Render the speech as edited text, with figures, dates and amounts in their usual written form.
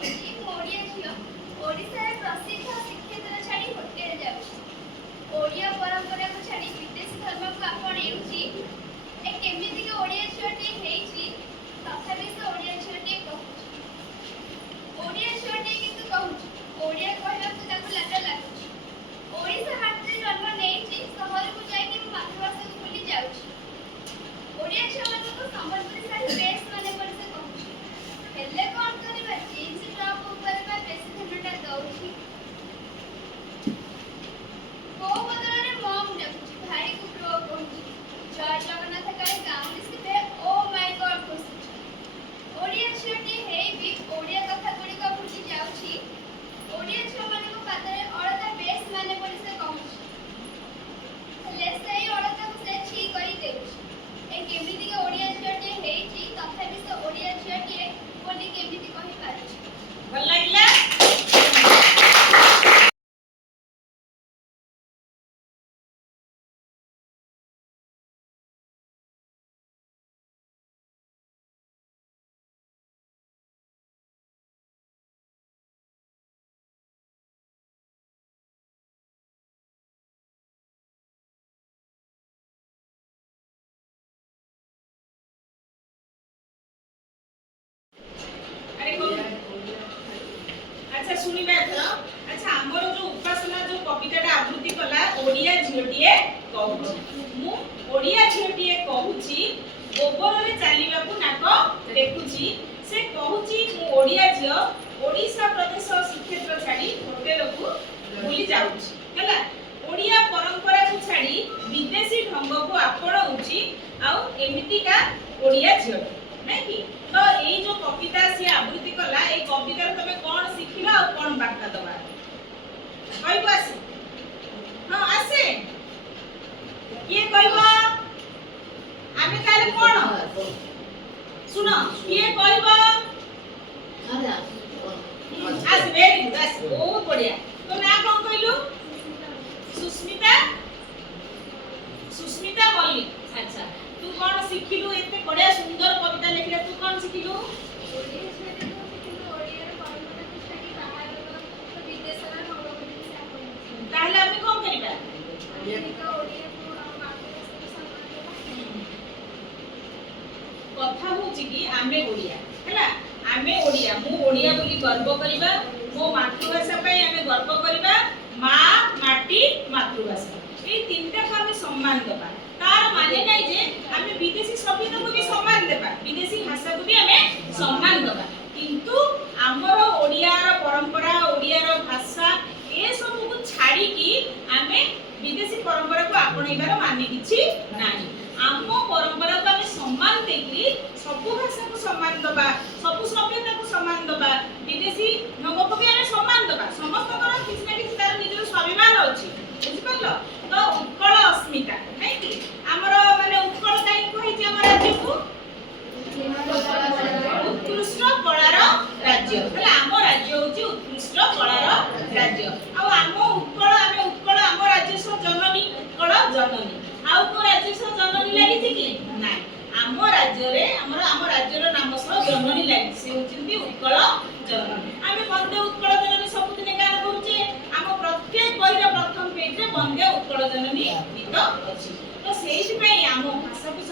କହୁଛି ମୁଁ ଓଡ଼ିଆ ଝିଅ ଓଡ଼ିଶାରେ ପ୍ରସିଦ୍ଧ ଶ୍ରୀକ୍ଷେତ୍ର ଛାଡ଼ି ହୋଟେଲ ଯାଉଛି ଓଡ଼ିଆ ପରମ୍ପରାକୁ ଛାଡ଼ି ବିଦେଶୀ ଧର୍ମକୁ ଆପଣେଉଛି ଏ କେମିତିକା ଓଡ଼ିଆ ଝିଅଟିଏ ହେଇଛି ତଥାପି ସେ ଓଡ଼ିଆ ଝିଅଟିଏ କହୁଛି ଓଡ଼ିଆ ଝିଅଟିଏ କିନ୍ତୁ କହୁଛି ଓଡ଼ିଆ କହିବାକୁ ତାକୁ ଲାଜ ଲାଗୁଛି ଓଡ଼ିଶା ମାଟିରେ ଜନ୍ମ ନେଇଛି ସହରକୁ ଯାଇକି ମୁଁ ମାତୃଭାଷାକୁ ଭୁଲି ଯାଉଛି ଓଡ଼ିଆ ଝିଅମାନଙ୍କୁ ସମ୍ବଲପୁରୀ ଶାଢ଼ୀ ବେଶ ମାନେ ବୋଲି ସେ କହୁଛି ହେଲେ କଣ କରିବା ଜିନ୍ସ ଟପ୍ ଉପରେ ବା ବେଶୀ ଧ୍ୟାନଟା ଦଉଛି କୋଉ ବଦଳରେ ମମ୍ ଡାକୁଛି ଭାଇକୁ ବ୍ରୋ କହୁଛି ଜୟ ଜଗନ୍ନାଥ କାଳେ ଗାଉଁଲି ଶିବେ ଓ ମାଇ ଗଡ୍ ଘୋଷୁଛି ଓଡ଼ିଆ ଝିଅଟିଏ ହେଇ ବି ଓଡ଼ିଆ କଥା ଗୁଡ଼ିକ ଭୁଲି ଯାଉଛି ଓଡ଼ିଆ ଝିଅମାନଙ୍କ ପାଦରେ ଅଳତା ବେଶ ମାନେ ବୋଲି ସେ କହୁଛି ହେଲେ ସେଇ ଅଳତାକୁ ସେ ଛି କରି ଦେଉଛି ଏ କେମିତିକା ଓଡ଼ିଆ ଝିଅଟିଏ ହେଇଛି ତଥାପି ସେ ଓଡ଼ିଆ ଝିଅଟିଏ ବୋଲି କେମିତି କହିପାରୁଛି ଭଲ ଲାଗିଲା अच्छा सुनिबा एथर अच्छा हमर जो उपासना जो कविताटा आवृत्ति कला ओडिया झियोटिए कहूची मु ओडिया झियोटिए कहूची गोबर रे चालीबाकू नाको देखुची से कहूची मु ओडिया झियो ओडिसा प्रदेश श्रीक्षेत्र छाड़ी होटेल को भूली जाउची हला ओडिया परंपरा को छाड़ी विदेशी ढंग को आपणाउची आ एमितिका ओडिया झियो नहीं कि तो ये जो कविता से आवृत्ति कला ए कविता तमे कोन सिखिला और कोन वार्ता दबा कहबो आसे हां आसे ये कहबो आमे ताले कोन सुनो ये कहबो आसे वेरी गुड आसे बहुत बढ़िया तो ना कोन कहलु सुस्मिता सुस्मिता मल्लिक अच्छा तू कोन सिखिलु एते बढ़िया सुंदर कविता लिखले तू कोन सिखिलु ताहले आमे कोन करिबा कथा होची कि आमे ओडिया हैला आमे ओडिया मु ओडिया बोली गर्व करिबा मो मातृभाषा पई आमे गर्व करिबा मां माटी मातृभाषा ए तीनटा को आमे सम्मान देबा तार माने नै जे आमे विदेशी सभ्यता को भी सम्मान देबा विदेशी भाषा को भी आमे सम्मान देबा किंतु हमर ओडिया रो परंपरा ओडिया रो भाषा ए सब को छाड़ी की आमे विदेशी परंपरा को आपणैबार माने किछि नाही आम परंपरा को आमे सम्मान देकरी सब भाषा को सम्मान देबा सब सभ्यता को सम्मान देबा विदेशी ढंग को भी आमे सम्मान देबा समस्त कर किछि ना किछि तार निजर स्वाभिमान अछि बुझि परलो तो उत्कल अस्मिता नै कि हमर माने उत्कल काई कहि जे हमर राज्य को उत्कृष्ट कलार राज्य એટલે આમો રાજ્ય હોची उत्कृष्ट कलार राज्य आ आमो उत्कल आमे उत्कल आमो राज्य सो जननी उत्कल जननी आ को राज्य सो जननी लागिछि कि नाही आमो राज्य रे आमो राज्य रो नाम सो जननी लागि से होचंती उत्कल जननी आमे वंदे उत्कल जननी सब दिने गान करूचे आमो प्रत्येक बहिर प्रथम पेज रे वंदे उत्कल जननी गीत अछि तो सेहि पई आमो भाषा को